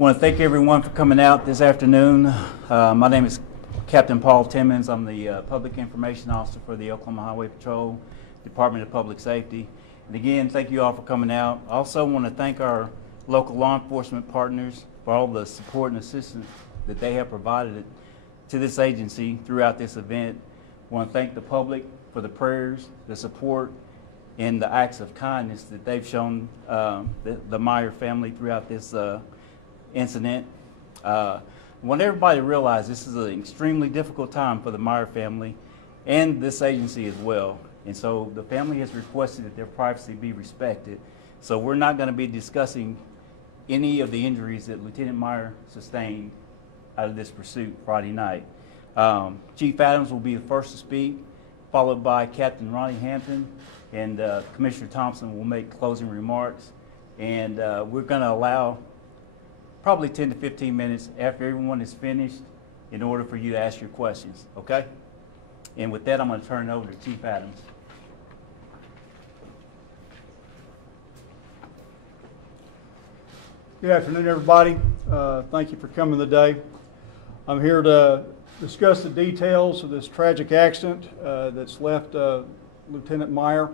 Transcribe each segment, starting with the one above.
want to thank everyone for coming out this afternoon. My name is Captain Paul Timmons. I'm the Public Information Officer for the Oklahoma Highway Patrol, Department of Public Safety. And again, thank you all for coming out. I also want to thank our local law enforcement partners for all the support and assistance that they have provided to this agency throughout this event. I want to thank the public for the prayers, the support, and the acts of kindness that they've shown the Meyer family throughout this incident. I want everybody to realize this is an extremely difficult time for the Meyer family and this agency as well. And so the family has requested that their privacy be respected. So we're not going to be discussing any of the injuries that Lieutenant Meyer sustained out of this pursuit Friday night. Chief Adams will be the first to speak, followed by Captain Ronnie Hampton, and Commissioner Thompson will make closing remarks. And we're going to allow probably 10 to 15 minutes after everyone is finished in order for you to ask your questions, okay? And with that, I'm going to turn it over to Chief Adams. Good afternoon, everybody. Thank you for coming today. I'm here to discuss the details of this tragic accident that's left Lieutenant Meyer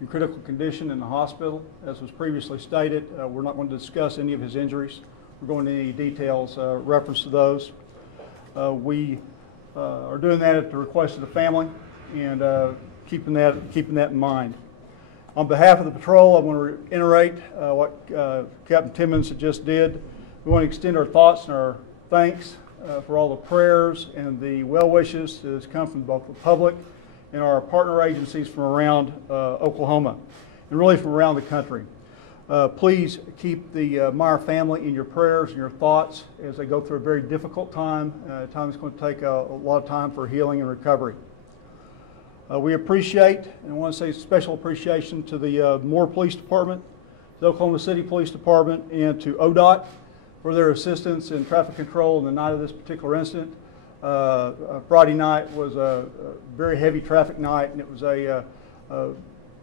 in critical condition in the hospital. As was previously stated, we're not going to discuss any of his injuries. We're going into any details reference to those. We are doing that at the request of the family and keeping that in mind. On behalf of the patrol, I want to reiterate what Captain Timmons just did. We want to extend our thoughts and our thanks for all the prayers and the well wishes that has come from both the public and our partner agencies from around Oklahoma and really from around the country. Please keep the Meyer family in your prayers and your thoughts as they go through a very difficult time, a time that's going to take a lot of time for healing and recovery. We appreciate, and I want to say special appreciation to the Moore Police Department, the Oklahoma City Police Department, and to ODOT for their assistance in traffic control on the night of this particular incident. Friday night was a very heavy traffic night, and it was a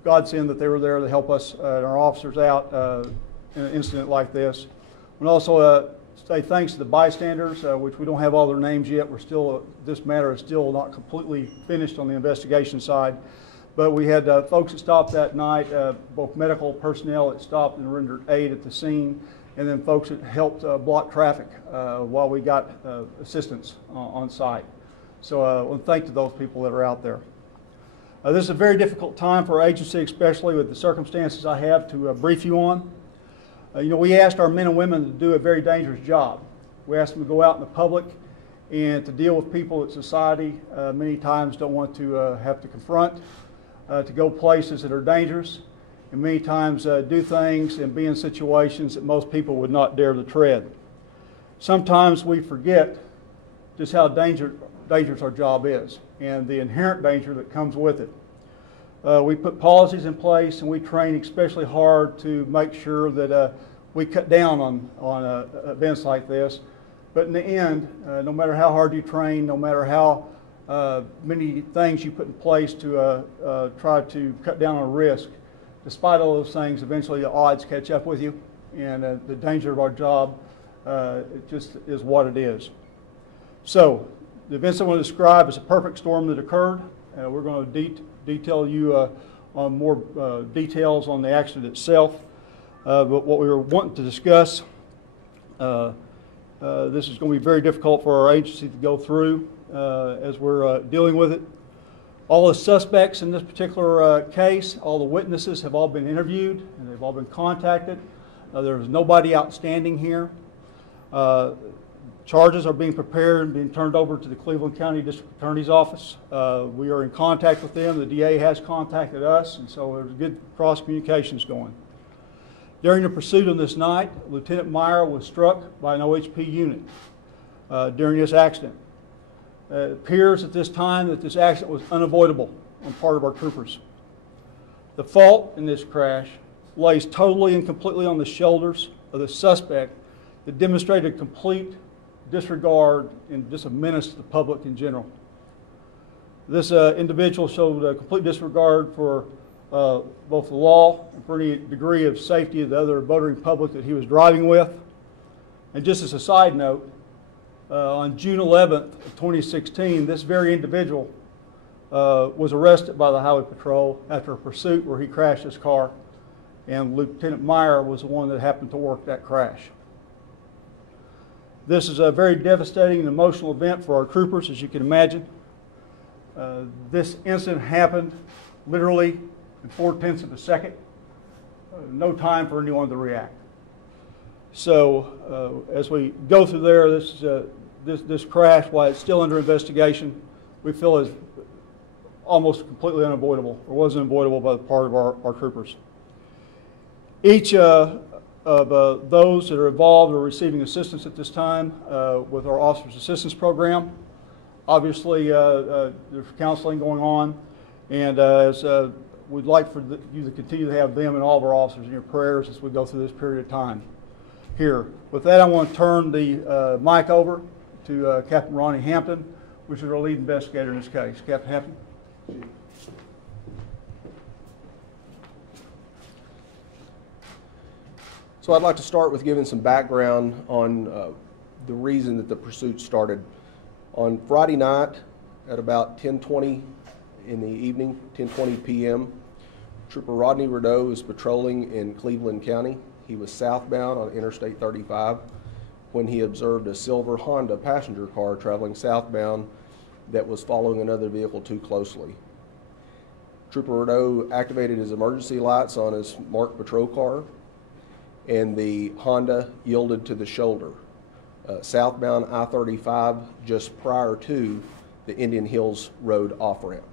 godsend that they were there to help us and our officers out in an incident like this. And also say thanks to the bystanders, which we don't have all their names yet. We're still, this matter is still not completely finished on the investigation side. But we had folks that stopped that night, both medical personnel that stopped and rendered aid at the scene, and then folks that helped block traffic while we got assistance on site. So I want to thank to those people that are out there. This is a very difficult time for our agency, especially with the circumstances I have to brief you on. We asked our men and women to do a very dangerous job. We asked them to go out in the public and to deal with people that society many times don't want to have to confront, to go places that are dangerous, and many times do things and be in situations that most people would not dare to tread. Sometimes we forget just how dangerous our job is and the inherent danger that comes with it. We put policies in place and we train especially hard to make sure that we cut down on events like this. But in the end, no matter how hard you train, no matter how many things you put in place to try to cut down on risk, despite all those things, eventually the odds catch up with you, and the danger of our job it just is what it is. So the events I want to describe is a perfect storm that occurred. We're going to detail you on more details on the accident itself. But what we were wanting to discuss, this is going to be very difficult for our agency to go through as we're dealing with it. All the suspects in this particular case, all the witnesses have all been interviewed and they've all been contacted. There's nobody outstanding here. Charges are being prepared and being turned over to the Cleveland County District Attorney's Office. We are in contact with them. The DA has contacted us, and so there's good cross communications going. During the pursuit on this night, Lieutenant Meyer was struck by an OHP unit during this accident. It appears at this time that this accident was unavoidable on part of our troopers. The fault in this crash lays totally and completely on the shoulders of the suspect that demonstrated complete disregard and just a menace to the public in general. This individual showed a complete disregard for both the law and for any degree of safety of the other motoring public that he was driving with. And just as a side note, on June 11th of 2016, this very individual was arrested by the Highway Patrol after a pursuit where he crashed his car, and Lieutenant Meyer was the one that happened to work that crash. This is a very devastating and emotional event for our troopers, as you can imagine. This incident happened literally in 4/10 of a second. No time for anyone to react. So as we go through there, this crash, while it's still under investigation, we feel is almost completely unavoidable, or was unavoidable by the part of our troopers. Each of those that are involved are receiving assistance at this time with our Officers Assistance Program. Obviously, there's counseling going on, and as we'd like for you to continue to have them and all of our officers in your prayers as we go through this period of time here. With that, I want to turn the mic over to Captain Ronnie Hampton, which is our lead investigator in this case. Captain Hampton. So I'd like to start with giving some background on the reason that the pursuit started. On Friday night at about 10:20 in the evening, 10:20 p.m., Trooper Rodney Rideau was patrolling in Cleveland County. He was southbound on Interstate 35 when he observed a silver Honda passenger car traveling southbound that was following another vehicle too closely. Trooper Rideau activated his emergency lights on his marked patrol car, and the Honda yielded to the shoulder, southbound I-35, just prior to the Indian Hills Road off-ramp.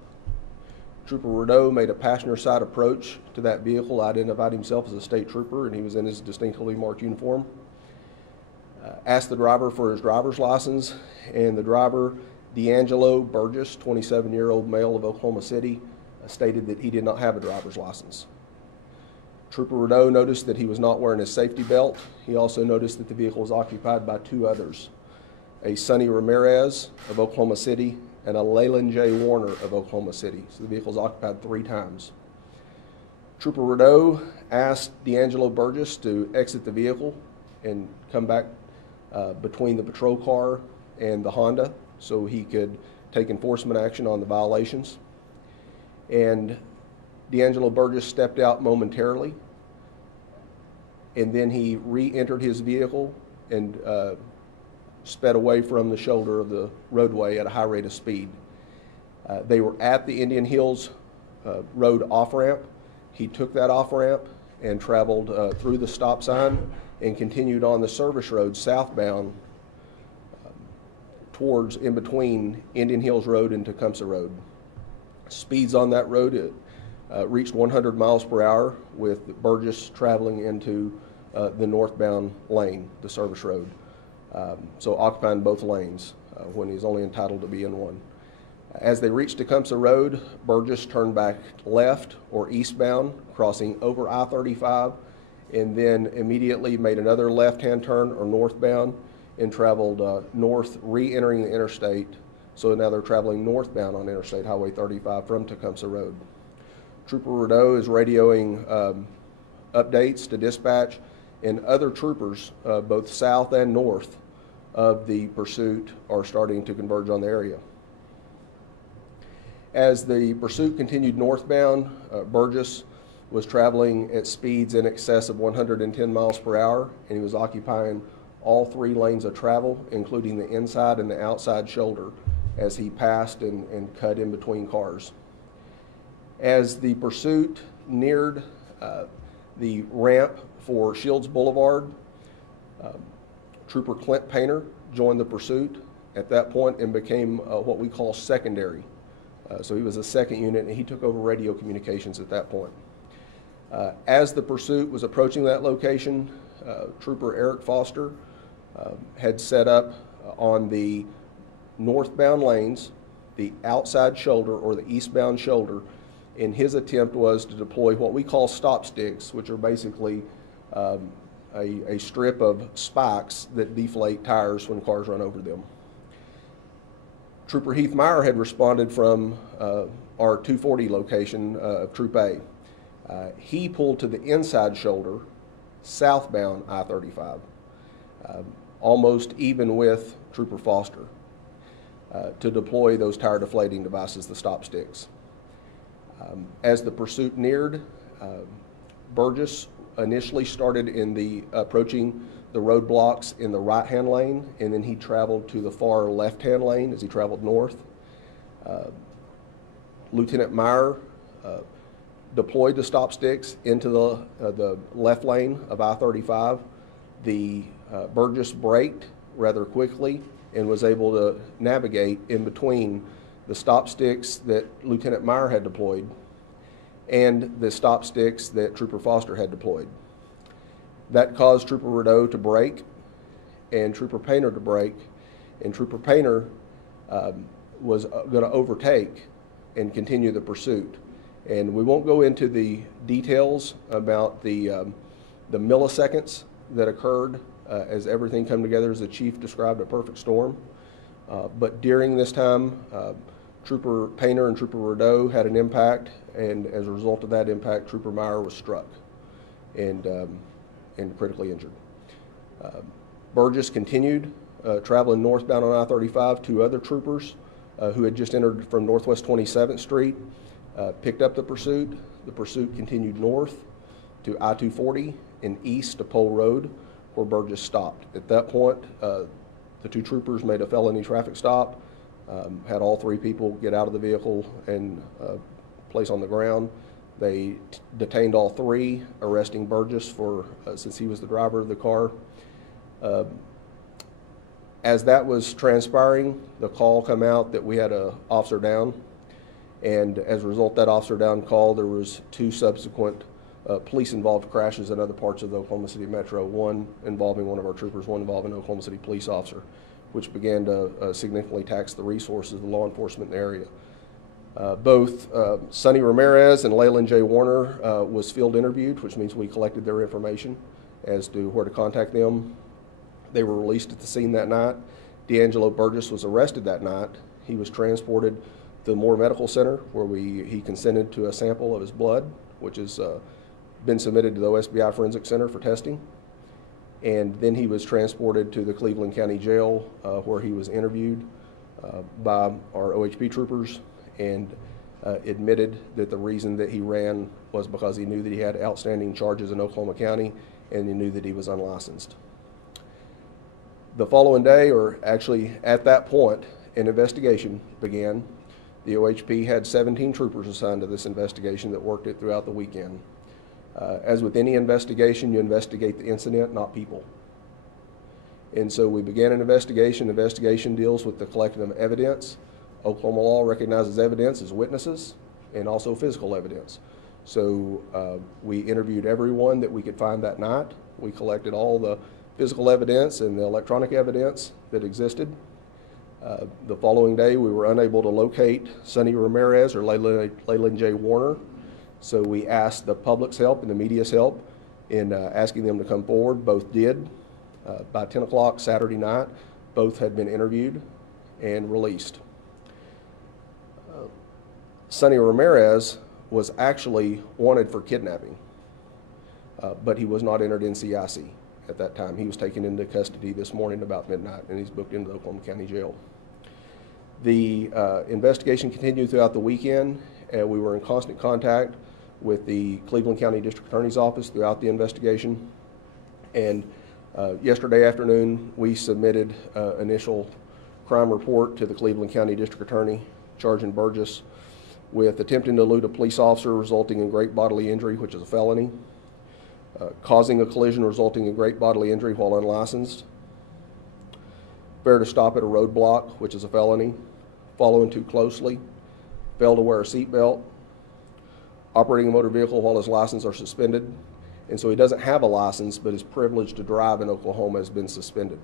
Trooper Rideau made a passenger side approach to that vehicle, identified himself as a state trooper, and he was in his distinctively marked uniform. Asked the driver for his driver's license, and the driver, D'Angelo Burgess, 27-year-old male of Oklahoma City, stated that he did not have a driver's license. Trooper Rideau noticed that he was not wearing his safety belt. He also noticed that the vehicle was occupied by two others, a Sonny Ramirez of Oklahoma City and a Leyland J. Warner of Oklahoma City. So the vehicle was occupied 3 times. Trooper Rideau asked D'Angelo Burgess to exit the vehicle and come back between the patrol car and the Honda so he could take enforcement action on the violations. And D'Angelo Burgess stepped out momentarily, and then he re-entered his vehicle and sped away from the shoulder of the roadway at a high rate of speed. They were at the Indian Hills Road off-ramp. He took that off-ramp and traveled through the stop sign and continued on the service road southbound towards in between Indian Hills Road and Tecumseh Road. Speeds on that road reached 100 miles per hour, with Burgess traveling into the northbound lane, the service road. So occupying both lanes when he's only entitled to be in one. As they reached Tecumseh Road, Burgess turned back left or eastbound, crossing over I-35, and then immediately made another left-hand turn or northbound and traveled north, re-entering the interstate. So now they're traveling northbound on Interstate Highway 35 from Tecumseh Road. Trooper Rideau is radioing updates to dispatch, and other troopers, both south and north of the pursuit, are starting to converge on the area. As the pursuit continued northbound, Burgess was traveling at speeds in excess of 110 miles per hour, and he was occupying all 3 lanes of travel, including the inside and the outside shoulder, as he passed and cut in between cars. As the pursuit neared the ramp for Shields Boulevard, Trooper Clint Painter joined the pursuit at that point and became what we call secondary. So he was a second unit, and he took over radio communications at that point. As the pursuit was approaching that location, Trooper Eric Foster had set up on the northbound lanes, the outside shoulder or the eastbound shoulder, and his attempt was to deploy what we call stop sticks, which are basically a strip of spikes that deflate tires when cars run over them. Trooper Heath Meyer had responded from our 240 location of Troop A. He pulled to the inside shoulder, southbound I-35. almost even with Trooper Foster, to deploy those tire deflating devices, the stop sticks. As the pursuit neared, Burgess initially started approaching the roadblocks in the right-hand lane, and then he traveled to the far left-hand lane as he traveled north. Lieutenant Meyer deployed the stop sticks into the left lane of I-35. Burgess braked rather quickly and was able to navigate in between the stop sticks that Lieutenant Meyer had deployed and the stop sticks that Trooper Foster had deployed. That caused Trooper Rideau to brake and Trooper Painter to brake, and Trooper Painter was going to overtake and continue the pursuit. And we won't go into the details about the milliseconds that occurred as everything came together, as the chief described, a perfect storm. But during this time, Trooper Painter and Trooper Rideau had an impact, and as a result of that impact, Trooper Meyer was struck and critically injured. Burgess continued traveling northbound on I-35. Two other troopers who had just entered from Northwest 27th Street picked up the pursuit. The pursuit continued north to I-240 and east to Pole Road, where Burgess stopped. At that point, the two troopers made a felony traffic stop, had all three people get out of the vehicle and place on the ground. They detained all three, arresting Burgess for since he was the driver of the car. As that was transpiring, the call came out that we had an officer down, and as a result of that officer down call, there was two subsequent police-involved crashes in other parts of the Oklahoma City Metro, one involving one of our troopers, one involving an Oklahoma City police officer, which began to significantly tax the resources of the law enforcement in the area. Both Sonny Ramirez and Leyland J. Warner was field interviewed, which means we collected their information as to where to contact them. They were released at the scene that night. D'Angelo Burgess was arrested that night. He was transported to the Moore Medical Center, where he consented to a sample of his blood, which has been submitted to the OSBI Forensic Center for testing. And then he was transported to the Cleveland County Jail, where he was interviewed by our OHP troopers, and admitted that the reason that he ran was because he knew that he had outstanding charges in Oklahoma County, and he knew that he was unlicensed. The following day, or actually at that point, an investigation began. The OHP had 17 troopers assigned to this investigation that worked it throughout the weekend. As with any investigation, you investigate the incident, not people. And so we began an investigation. Investigation deals with the collection of evidence. Oklahoma law recognizes evidence as witnesses and also physical evidence. So we interviewed everyone that we could find that night. We collected all the physical evidence and the electronic evidence that existed. The following day, we were unable to locate Sonny Ramirez or Leyland J. Warner. So we asked the public's help and the media's help in asking them to come forward. Both did. By 10 o'clock Saturday night, both had been interviewed and released. Sonny Ramirez was actually wanted for kidnapping, but he was not entered in CIC at that time. He was taken into custody this morning about midnight, and he's booked into the Oklahoma County Jail. The investigation continued throughout the weekend, and we were in constant contact with the Cleveland County District Attorney's Office throughout the investigation. And yesterday afternoon, we submitted initial crime report to the Cleveland County District Attorney, charging Burgess with attempting to elude a police officer resulting in great bodily injury, which is a felony, causing a collision resulting in great bodily injury while unlicensed, failure to stop at a roadblock, which is a felony, following too closely, failed to wear a seatbelt, operating a motor vehicle while his license are suspended, and so he doesn't have a license, but his privilege to drive in Oklahoma has been suspended.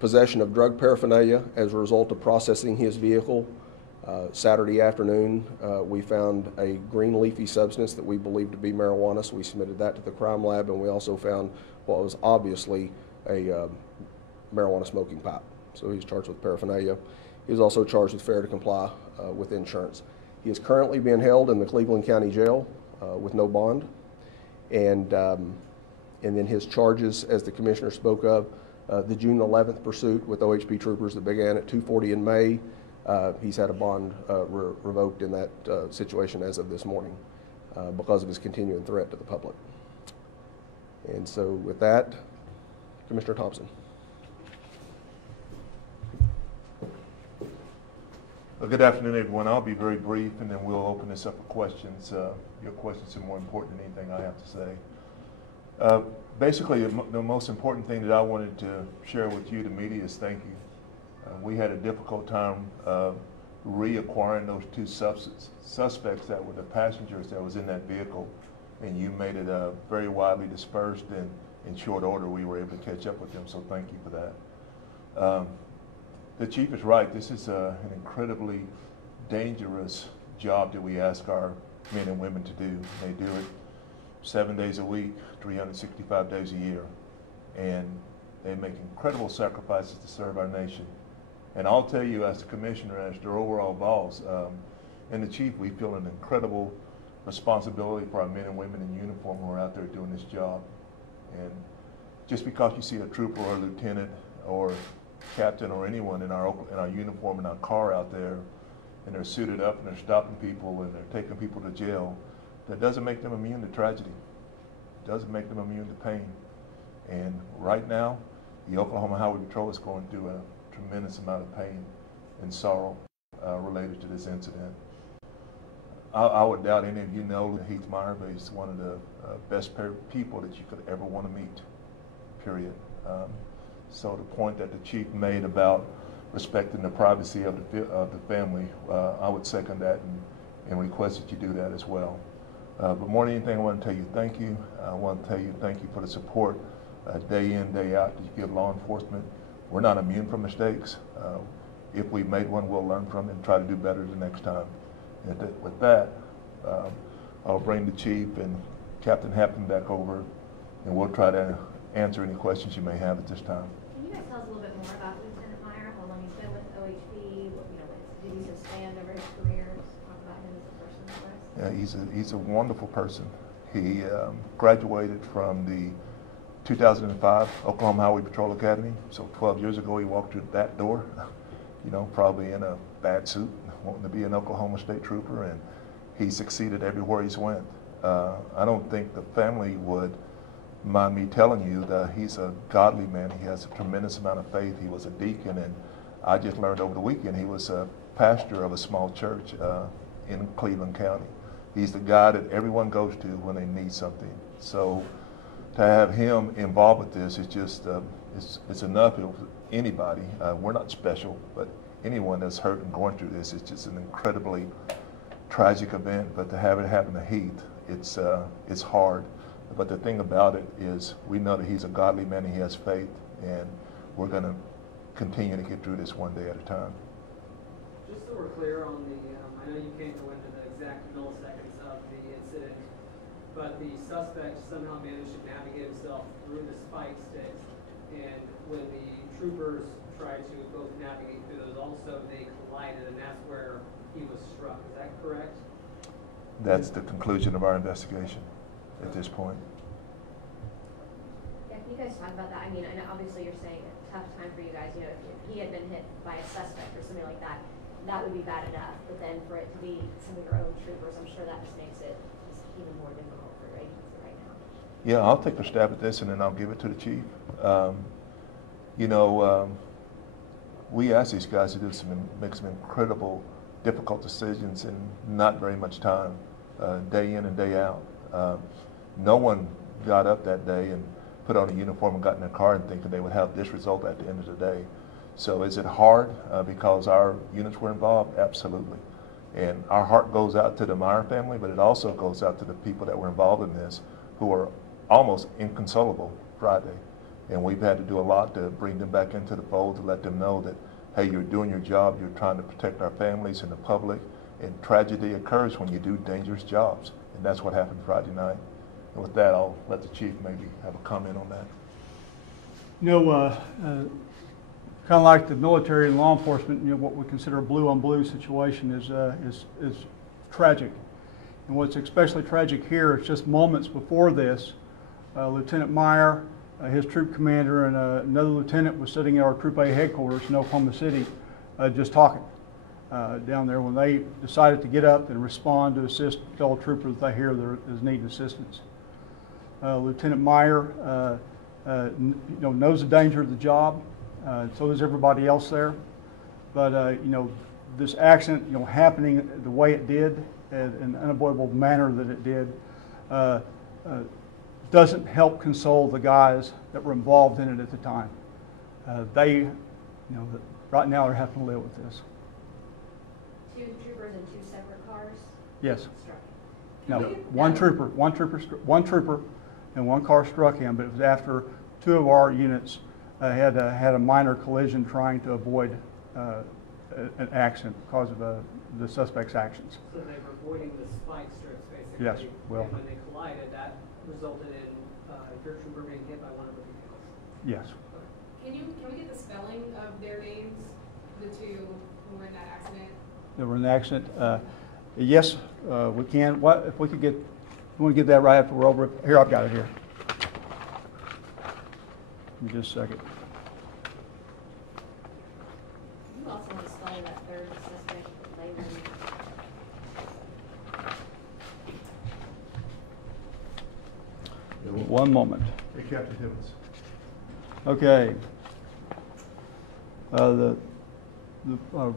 Possession of drug paraphernalia as a result of processing his vehicle. Saturday afternoon, we found a green leafy substance that we believed to be marijuana, so we submitted that to the crime lab, and we also found what was obviously a marijuana smoking pipe. So he's charged with paraphernalia. He was also charged with failure to comply with insurance. He is currently being held in the Cleveland County Jail with no bond, and And then his charges, as the commissioner spoke of, the June 11th pursuit with OHP troopers that began at 2:40 in May, he's had a bond revoked in that situation as of this morning because of his continuing threat to the public. And so with that, Commissioner Thompson. Well, good afternoon, everyone. I'll be very brief, and then we'll open this up for questions. Your questions are more important than anything I have to say. Basically, the most important thing that I wanted to share with you, the media, is thank you. We had a difficult time reacquiring those two suspects that were the passengers that was in that vehicle, and you made it very widely dispersed, and in short order we were able to catch up with them, so thank you for that. The chief is right. This is an incredibly dangerous job that we ask our men and women to do. They do it 7 days a week, 365 days a year, and they make incredible sacrifices to serve our nation. And I'll tell you, as the commissioner, as their overall boss, and the chief, we feel an incredible responsibility for our men and women in uniform who are out there doing this job. And just because you see a trooper or a lieutenant or captain or anyone in our uniform in our car out there, and they're suited up and they're stopping people and they're taking people to jail, that doesn't make them immune to tragedy. It doesn't make them immune to pain. And right now, the Oklahoma Highway Patrol is going through a tremendous amount of pain and sorrow related to this incident. I would doubt any of you know Heath Meyer, but he's one of the best people that you could ever want to meet, period. So the point that the chief made about respecting the privacy of the family, I would second that and request that you do that as well. But more than anything, I want to tell you thank you. I want to tell you thank you for the support day in, day out that you give law enforcement. We're not immune from mistakes. If we've made one, we'll learn from it and try to do better the next time. And with that, I'll bring the chief and Captain Happen back over, and we'll try to answer any questions you may have at this time. Can you guys tell us a little bit more about Lieutenant Meyer, how long he's been with OHP, what, did he spanned over his career? Talk about him as a person for us. Yeah, he's a wonderful person. He graduated from the 2005 Oklahoma Highway Patrol Academy. So 12 years ago, he walked through that door, probably in a bad suit, wanting to be an Oklahoma State Trooper, and he succeeded everywhere he's went. I don't think the family would mind me telling you that he's a godly man. He has a tremendous amount of faith. He was a deacon, and I just learned over the weekend he was a pastor of a small church in Cleveland County. He's the guy that everyone goes to when they need something. So to have him involved with this is just, it's enough. Anybody, we're not special, but anyone that's hurt and going through this, it's just an incredibly tragic event. But to have it happen to Heath, it's hard. But the thing about it is we know that he's a godly man and he has faith, and we're going to continue to get through this one day at a time. Just so we're clear on the, I know you can't go into the exact milliseconds of the incident, but the suspect somehow managed to navigate himself through the spike sticks, and when the troopers tried to both navigate through those also, they collided, and that's where he was struck. Is that correct? That's the conclusion of our investigation at this point. Yeah, can you guys talk about that? I mean, and obviously you're saying a tough time for you guys. If he had been hit by a suspect or something like that, that would be bad enough. But then for it to be some of your own troopers, I'm sure that just makes it just even more difficult for your agency right now. Yeah, I'll take a stab at this and then I'll give it to the chief. We ask these guys to make some incredible, difficult decisions in not very much time, day in and day out. No one got up that day and put on a uniform and got in their car and thinking they would have this result at the end of the day. So is it hard because our units were involved? Absolutely. And our heart goes out to the Meyer family, but it also goes out to the people that were involved in this who are almost inconsolable Friday. And we've had to do a lot to bring them back into the fold, to let them know that, hey, you're doing your job, you're trying to protect our families and the public, and tragedy occurs when you do dangerous jobs. And that's what happened Friday night. And with that, I'll let the chief maybe have a comment on that. Kind of like the military and law enforcement, what we consider a blue-on-blue situation is tragic. And what's especially tragic here is just moments before this, Lieutenant Meyer, his troop commander, and another lieutenant was sitting at our Troop A headquarters in Oklahoma City just talking down there when they decided to get up and respond to assist fellow troopers that they hear there is needing assistance. Lieutenant Meyer knows the danger of the job, so does everybody else there. But this accident happening the way it did, in an unavoidable manner that it did, doesn't help console the guys that were involved in it at the time. They, right now they're having to live with this. 2 troopers in 2 separate cars? Yes. Struck. No, one trooper and one car struck him, but it was after 2 of our units had a minor collision trying to avoid an accident because of the suspect's actions. So they were avoiding the spike strips, basically. Yes, well. And when they collided, that resulted in your trooper being hit by one of the vehicles. Yes. Can we get the spelling of their names, the 2 who were in that accident? They were in an accident. Yes, we can. What if we could get? You want to get that right after we're over it? Here, I've got it here. Give me just a second. You also want to spell that 3rd suspect later. One moment. Hey, Captain Timmons. Okay.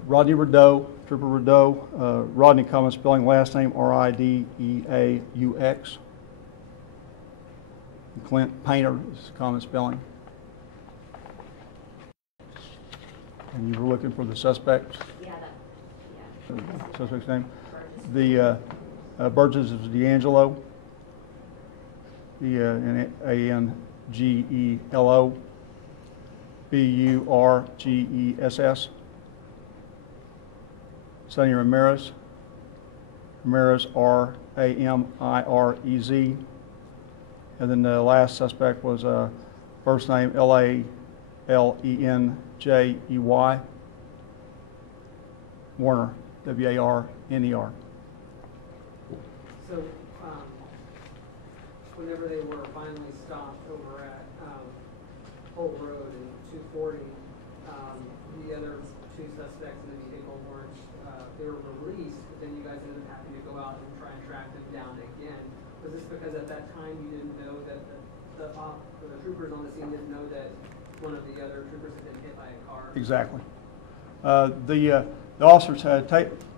Rodney Rideau, Trooper Rideau. Rodney, common spelling, last name Rideaux. Clint Painter is common spelling. And you were looking for the suspect? Yeah, Suspect's name? The Burgess is D'Angelo. Angelo. Burgess. Sonny Ramirez. Ramirez, Ramirez. And then the last suspect was first name Lanjey. Warner, Warner. So, whenever they were finally stopped over at Holt Road and 240, the other 2 suspects in the vehicle weren't, they were released, but then you guys ended up having to go out and try and track them down again. Was this because at that time you didn't know that the troopers on the scene didn't know that one of the other troopers had been hit by a car? Exactly. The officers had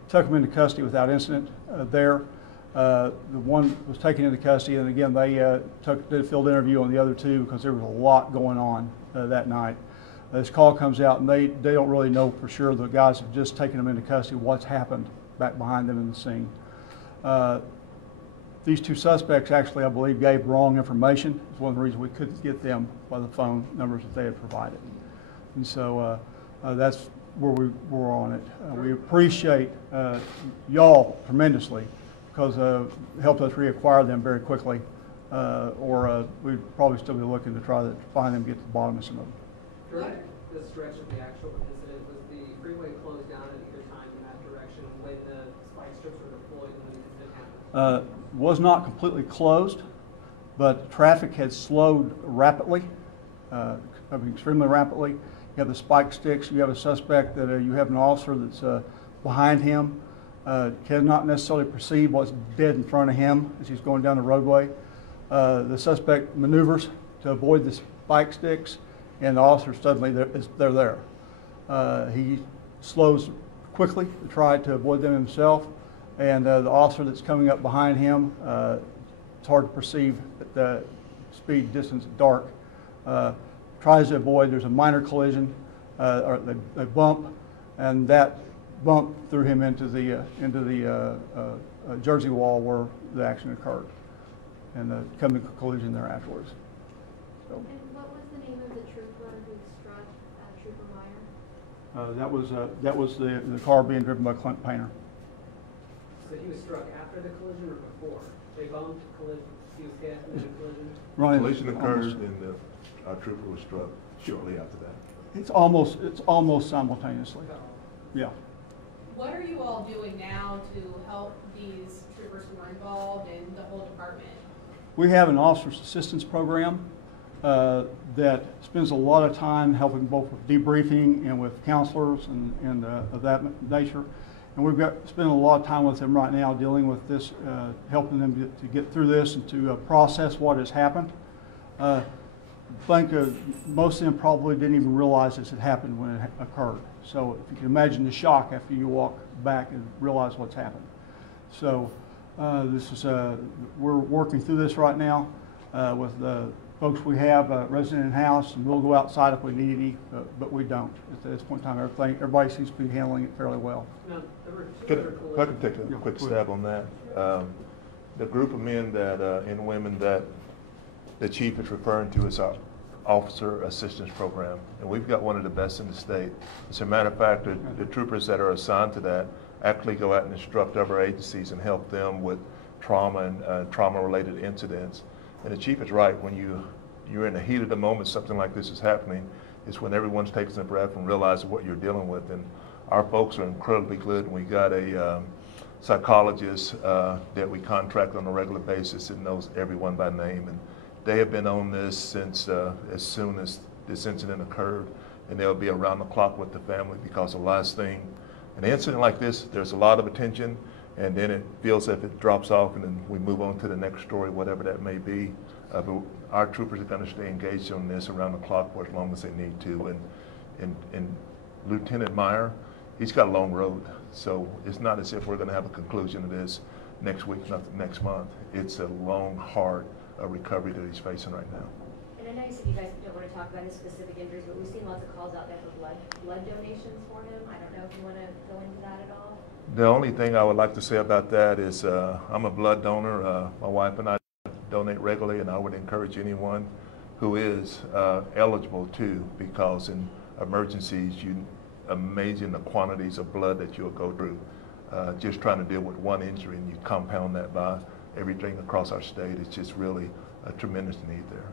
took him into custody without incident there. The one was taken into custody, and again, they did a field interview on the other 2 because there was a lot going on that night. This call comes out, and they don't really know for sure. The guys have just taken them into custody, what's happened back behind them in the scene. These 2 suspects actually, I believe, gave wrong information. It's one of the reasons we couldn't get them by the phone numbers that they had provided. And so that's where we were on it. We appreciate y'all tremendously because it helped us reacquire them very quickly, or we'd probably still be looking to try to find them, get to the bottom of some of them. During the stretch of the actual incident, was the freeway closed down at either time in that direction when the spike strips were deployed when the incident happened? Was not completely closed, but traffic had slowed rapidly, extremely rapidly. You have the spike sticks, you have a suspect that you have an officer that's behind him, cannot necessarily perceive what's dead in front of him as he's going down the roadway. The suspect maneuvers to avoid the spike sticks, and the officer suddenly they're there. He slows quickly to try to avoid them himself, and the officer that's coming up behind him, it's hard to perceive at the speed, distance, dark, tries to avoid. There's a minor collision, or they bump, and that bump threw him into the Jersey wall where the accident occurred, and come to collision there afterwards. So. And what was the name of the trooper who struck Trooper Meyer? That was the car being driven by Clint Painter. So he was struck after the collision or before? They bumped, collision, he was hit, and then collision? Right. Collision occurred and our trooper was struck shortly after that. It's almost simultaneously. Yeah. What are you all doing now to help these troopers who were involved and the whole department? We have an officer's assistance program that spends a lot of time helping both with debriefing and with counselors and of that nature. And we've got spending a lot of time with them right now dealing with this, helping them to get through this and to process what has happened. I think most of them probably didn't even realize this had happened when it occurred. So if you can imagine the shock after you walk back and realize what's happened. So this is we're working through this right now with the folks we have resident in house, and we'll go outside if we need any, but we don't at this point in time. Everybody seems to be handling it fairly well. No, there were two If other I could take a quick stab on that. The group of men that and women that the chief is referring to is our officer assistance program, and we've got one of the best in the state. As a matter of fact, the troopers that are assigned to that actually go out and instruct other agencies and help them with trauma and trauma-related incidents. And the chief is right. When you're in the heat of the moment, something like this is happening, it's when everyone's taking a breath and realizing what you're dealing with. And our folks are incredibly good. And we got a psychologist that we contract on a regular basis and knows everyone by name. And they have been on this since as soon as this incident occurred. And they'll be around the clock with the family, because the last thing, an incident like this, there's a lot of attention, and then it feels as if it drops off, and then we move on to the next story, whatever that may be. But our troopers are going to stay engaged on this around the clock for as long as they need to. And Lieutenant Meyer, he's got a long road, so it's not as if we're going to have a conclusion of this next week, not next month. It's a long, hard recovery that he's facing right now. And I know you said you guys don't want to talk about his specific injuries, but we've seen lots of calls out there for blood donations for him. I don't know if you want to go into that at all. The only thing I would like to say about that is I'm a blood donor. My wife and I donate regularly, and I would encourage anyone who is eligible to, because in emergencies, amazing the quantities of blood that you'll go through. Just trying to deal with one injury, and you compound that by everything across our state. It's just really a tremendous need there.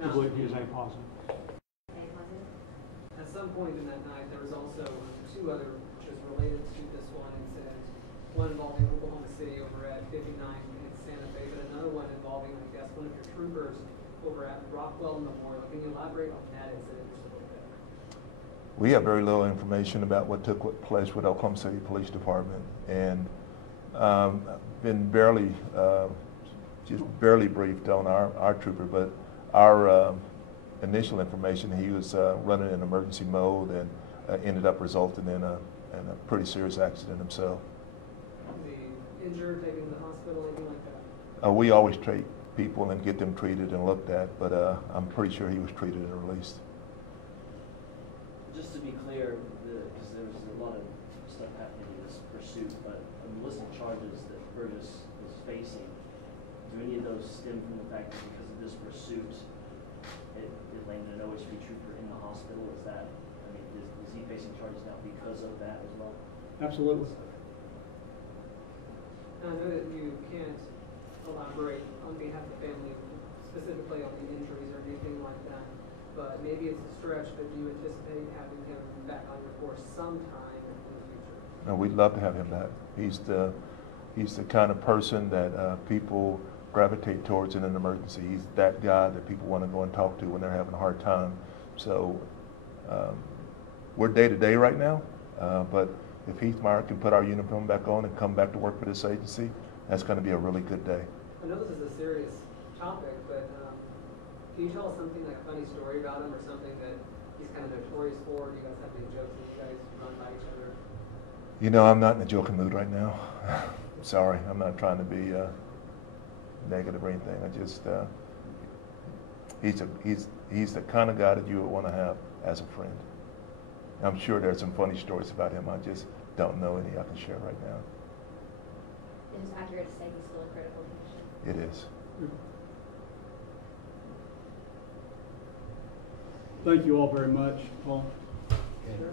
I believe he is A positive. At some point in that night, there was also two other just related to this one incident. One involving Oklahoma City over at 59 in Santa Fe, but another one involving, I guess, one of your troopers over at Rockwell Memorial. Can you elaborate on that incident just a little bit? We have very little information about what took place with Oklahoma City Police Department, and been just barely briefed on our trooper, but our initial information, he was running in emergency mode and ended up resulting in a pretty serious accident himself. Was he injured, taken to the hospital, anything like that? We always treat people and get them treated and looked at, but I'm pretty sure he was treated and released. Just to be clear, because there was a lot of stuff happening in this pursuit, but on the list of charges that Burgess was facing, do any of those stem from the fact that because of this pursuit, it landed an OHP trooper in the hospital? Is that, I mean, is he facing charges now because of that as well? Absolutely. Now, I know that you can't elaborate on behalf of the family specifically on the injuries or anything like that, but maybe it's a stretch, but do you anticipate having him back on your force sometime in the future? No, we'd love to have him back. He's the kind of person that people gravitate towards in an emergency. He's that guy that people want to go and talk to when they're having a hard time. So we're day to day right now, but if Heath Meyer can put our uniform back on and come back to work for this agency, that's going to be a really good day. I know this is a serious topic, but can you tell us something, like a funny story about him or something that he's kind of notorious for? Do you guys have any jokes that you guys run by each other? You know, I'm not in a joking mood right now. Sorry, I'm not trying to be negative or anything. I just, he's the kind of guy that you would want to have as a friend. I'm sure there's some funny stories about him. I just don't know any I can share right now. It is accurate to say he's still in critical condition. It is. Thank you all very much, Paul. Sure.